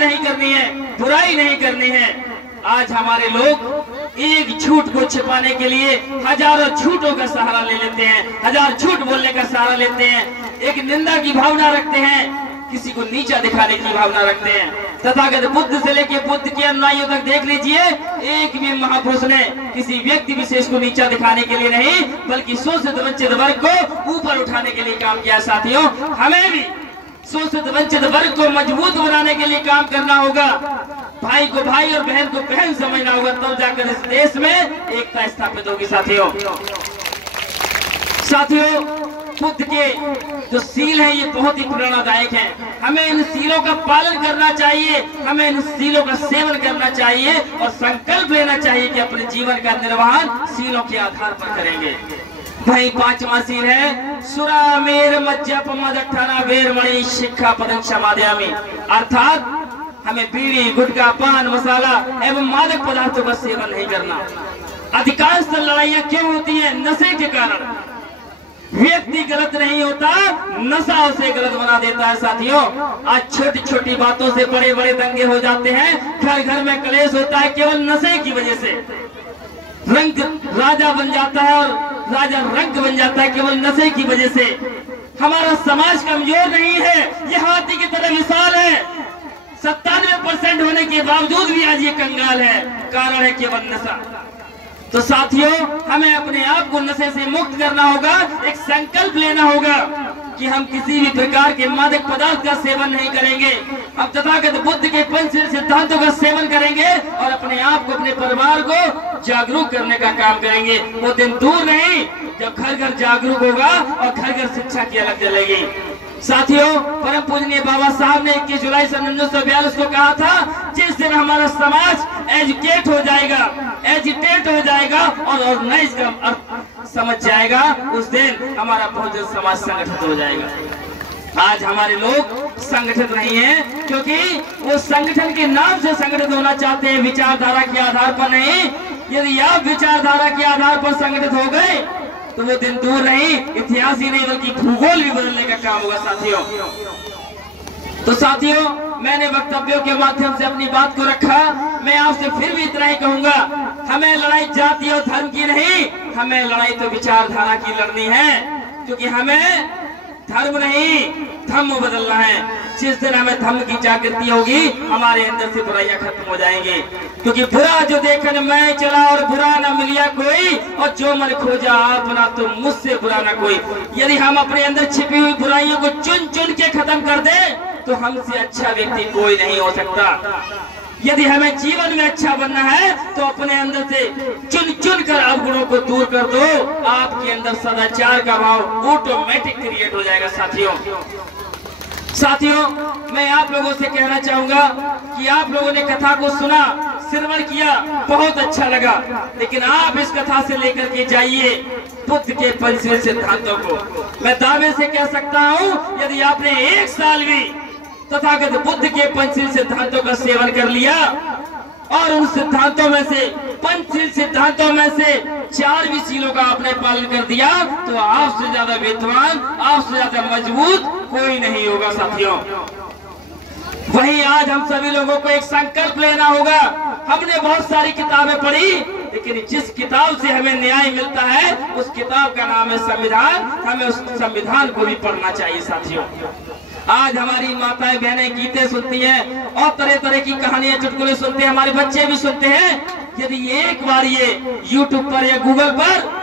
नहीं करनी है, बुराई नहीं करनी है। आज हमारे लोग एक झूठ को छिपाने के लिए हजारों झूठों का सहारा ले लेते हैं, हजार झूठ बोलने का सहारा लेते हैं, एक निंदा की भावना रखते हैं, किसी को नीचा दिखाने की भावना रखते हैं। तथागत बुद्ध से लेके बुद्ध के अनुयायियों तक देख लीजिए, एक भी महापुरुष ने किसी व्यक्ति विशेष को नीचा दिखाने के लिए नहीं, बल्कि शोषित वंचित वर्ग को ऊपर उठाने के लिए काम किया। साथियों, हमें भी शोषित वंचित वर्ग को मजबूत बनाने के लिए काम करना होगा। भाई को भाई और बहन को बहन समझना होगा, तब जाकर इस देश में एकता स्थापित होगी। साथियों, बुद्ध के जो सील हैं ये बहुत ही प्रेरणादायक हैं। हमें इन सीलों का पालन करना चाहिए, हमें इन सीलों का सेवन करना चाहिए और संकल्प लेना चाहिए कि अपने जीवन का निर्वहन सीलों के आधार पर करेंगे। वही 5वां सील है सुरा मेर मज्जपमदठना वेरमणि शिक्षा पदं समादयामि, अर्थात हमें बीड़ी, गुटखा, पान मसाला एवं मादक पदार्थों का सेवन नहीं करना। अधिकांश लड़ाइयां क्यों होती हैं? नशे के कारण। व्यक्ति गलत नहीं होता, नशा उसे गलत बना देता है। साथियों, आज छोटी छोटी बातों से बड़े बड़े दंगे हो जाते हैं, घर घर में कलेश होता है केवल नशे की वजह से। रंग राजा बन जाता है और राजा रंग बन जाता है केवल नशे की वजह से। हमारा समाज कमजोर नहीं है, यह हाथी की तरह विशाल है। 97% होने के बावजूद भी आज ये कंगाल है, कारण है केवल नशा। तो साथियों, हमें अपने आप को नशे से मुक्त करना होगा, एक संकल्प लेना होगा कि हम किसी भी प्रकार के मादक पदार्थ का सेवन नहीं करेंगे। हम तथागत बुद्ध के पंचशील सिद्धांतों का सेवन करेंगे और अपने आप को, अपने परिवार को जागरूक करने का काम करेंगे। वो दिन दूर नहीं जब घर घर जागरूक होगा और घर घर शिक्षा की अलग जलेगी। साथियों, परम पूजनीय बाबा साहब ने 21 जुलाई सन 1942 को कहा था, जिस दिन हमारा समाज एजुकेट हो जाएगा, एजिटेट हो जाएगा और ऑर्गेनाइज का अर्थ समझ जाएगा, उस दिन हमारा बहुजन समाज संगठित हो जाएगा। आज हमारे लोग संगठित नहीं हैं क्योंकि वो संगठन के नाम से संगठित होना चाहते हैं, विचारधारा के आधार पर नहीं। यदि आप विचारधारा के आधार पर संगठित हो गए तो वो दिन दूर नहीं, इतिहास ही नहीं बल्कि भूगोल भी बदलने का काम होगा। साथियों, मैंने वक्तव्यों के माध्यम से अपनी बात को रखा। मैं आपसे फिर भी इतना ही कहूंगा, हमें लड़ाई जाति और धर्म की नहीं, हमें लड़ाई तो विचारधारा की लड़नी है, क्योंकि हमें धर्म नहीं धम्म बदलना है। जिस दिन हमें धम्म की जागृति होगी, हमारे अंदर से बुराइयां खत्म हो जाएंगी। क्योंकि बुरा जो देखन मैं चला और बुरा न मिलिया कोई, और जो मन खोजा अपना तो मुझसे बुरा न कोई। यदि हम अपने अंदर छिपी हुई बुराइयों को चुन चुन के खत्म कर दे तो हमसे अच्छा व्यक्ति कोई नहीं हो सकता। यदि हमें जीवन में अच्छा बनना है तो अपने अंदर से चुन चुन कर अवगुणों को दूर कर दो, आपके अंदर सदाचार का भाव ऑटोमेटिक क्रिएट हो जाएगा। साथियों, मैं आप लोगों से कहना चाहूंगा कि आप लोगों ने कथा को सुना, श्रवण किया, बहुत अच्छा लगा, लेकिन आप इस कथा से लेकर के जाइए बुद्ध के पंचशील सिद्धांतों को। मैं दावे से कह सकता हूं, यदि आपने 1 साल भी तथागत बुद्ध के पंचशील सिद्धांतों का सेवन कर लिया और उन सिद्धांतों में से, पंचशील सिद्धांतों में से 4 भी सीलों का आपने पालन कर दिया, तो आपसे ज्यादा विद्वान, आपसे ज्यादा मजबूत कोई नहीं होगा। साथियों, वही आज हम सभी लोगों को एक संकल्प लेना होगा। हमने बहुत सारी किताबें पढ़ी, लेकिन जिस किताब से हमें न्याय मिलता है उस किताब का नाम है संविधान। हमें उस संविधान को भी पढ़ना चाहिए। साथियों, आज हमारी माताएं बहनें गीतें सुनती हैं और तरह तरह की कहानियां, चुटकुले सुनते हैं, हमारे बच्चे भी सुनते हैं। यदि एक बार ये YouTube पर या गूगल पर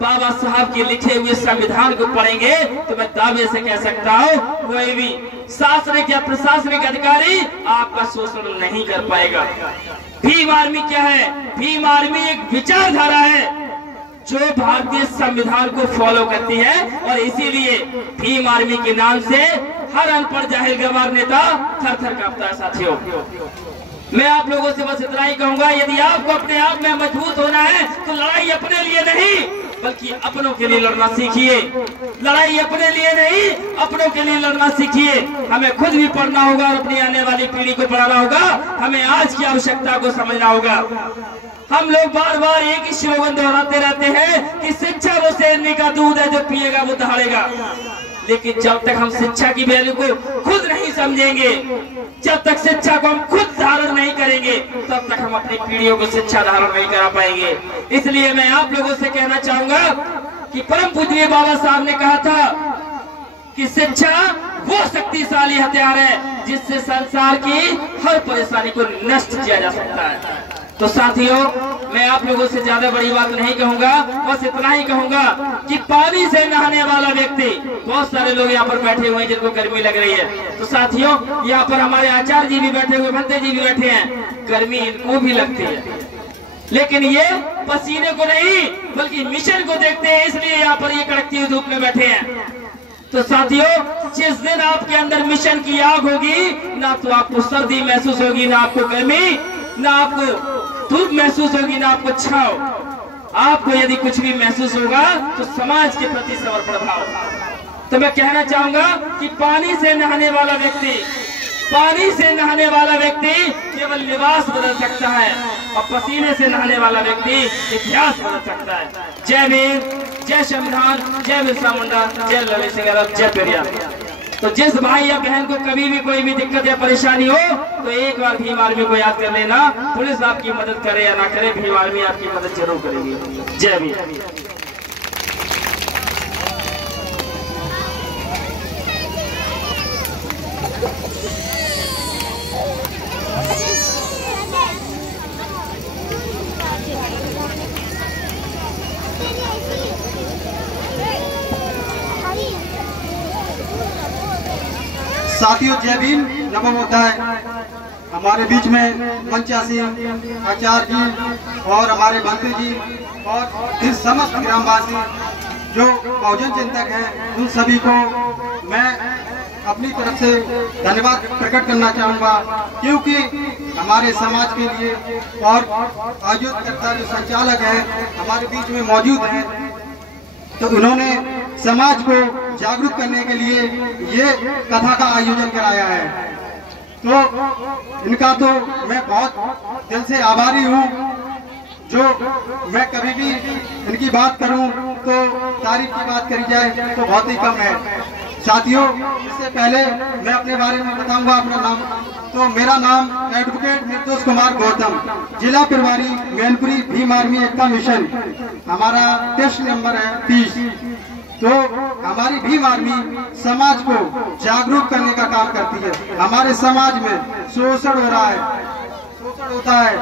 बाबा साहब के लिखे हुए संविधान को पढ़ेंगे तो मैं दावे से कह सकता हूँ, कोई भी शासनिक या प्रशासनिक अधिकारी आपका शोषण नहीं कर पाएगा। भीम आर्मी क्या है? भीम आर्मी एक विचारधारा है जो भारतीय संविधान को फॉलो करती है, और इसीलिए भीम आर्मी के नाम से हर अनपढ़ जाहिल गवार नेता थर थर कांपता है। साथियों, मैं आप लोगों से बस इतना ही कहूंगा, यदि आपको अपने आप में मजबूत होना है तो लड़ाई अपने लिए नहीं बल्कि अपनों के लिए लड़ना सीखिए। लड़ाई अपने लिए नहीं, अपनों के लिए लड़ना सीखिए। हमें खुद भी पढ़ना होगा और अपनी आने वाली पीढ़ी को पढ़ाना होगा। हमें आज की आवश्यकता को समझना होगा। हम लोग बार बार एक ही स्लोगन दोहराते रहते हैं कि शिक्षा वो शेरनी का दूध है, जो पिएगा वो दहाड़ेगा। लेकिन जब तक हम शिक्षा की वैल्यू को खुद नहीं समझेंगे, जब तक शिक्षा को हम खुद धारण नहीं करेंगे, तब तक हम अपनी पीढ़ियों को शिक्षा धारण नहीं करा पाएंगे। इसलिए मैं आप लोगों से कहना चाहूंगा कि परम पूज्य बाबा साहब ने कहा था कि शिक्षा वो शक्तिशाली हथियार है जिससे संसार की हर परेशानी को नष्ट किया जा सकता है। तो साथियों, मैं आप लोगों से ज्यादा बड़ी बात नहीं कहूंगा, बस इतना ही कहूंगा कि पानी से नहाने वाला व्यक्ति, बहुत सारे लोग यहाँ पर बैठे हुए हैं जिनको गर्मी लग रही है। तो साथियों, यहाँ पर हमारे आचार्य जी भी बैठे हुए, भंते जी भी बैठे हैं, गर्मी इनको भी लगती है, लेकिन ये पसीने को नहीं बल्कि मिशन को देखते हैं, इसलिए यहाँ पर ये कड़कती हुई धूप में बैठे हैं। तो साथियों, जिस दिन आपके अंदर मिशन की आग होगी, ना तो आपको सर्दी महसूस होगी, ना आपको गर्मी, ना आपको धूप महसूस होगी, ना आपको छाव। आपको यदि कुछ भी महसूस होगा तो समाज के प्रति समर्पण भाव। तो मैं कहना चाहूंगा कि पानी से नहाने वाला व्यक्ति, पानी से नहाने वाला व्यक्ति केवल लिबास बदल सकता है, और पसीने से नहाने वाला व्यक्ति इतिहास बदल सकता है। जय भीम, जय संविधान, जय बिरसा मुंडा, जय ललित सिंह यादव, जय पेरियार। तो जिस भाई या बहन को कभी भी कोई भी दिक्कत या परेशानी हो तो एक बार भीम आर्मी को याद कर लेना। पुलिस आपकी मदद करे या ना करे, भीम आर्मी आपकी मदद जरूर करेगी। जय भीम। साथियों, जय भीम, नमो बुद्धाय। हमारे बीच में मंचासी आचार्य जी और हमारे भंते जी और इस समस्त ग्रामवासी जो बहुजन चिंतक हैं, उन सभी को मैं अपनी तरफ से धन्यवाद प्रकट करना चाहूँगा, क्योंकि हमारे समाज के लिए और आयोजकर्ता जो संचालक हैं हमारे बीच में मौजूद हैं, तो उन्होंने समाज को जागरूक करने के लिए ये कथा का आयोजन कराया है। तो इनका तो मैं बहुत दिल से आभारी हूँ। जो मैं कभी भी इनकी बात करूँ तो तारीफ की बात करी जाए तो बहुत ही कम है। साथियों, इससे पहले मैं अपने बारे में बताऊंगा अपना नाम। तो मेरा नाम एडवोकेट निर्दोष कुमार गौतम, जिला प्रभारी मैनपुरी, भीम आर्मी एकता मिशन। हमारा टेस्ट नंबर है 30। तो हमारी भीम आर्मी समाज को जागरूक करने का काम करती है। हमारे समाज में शोषण हो रहा है, शोषण होता है,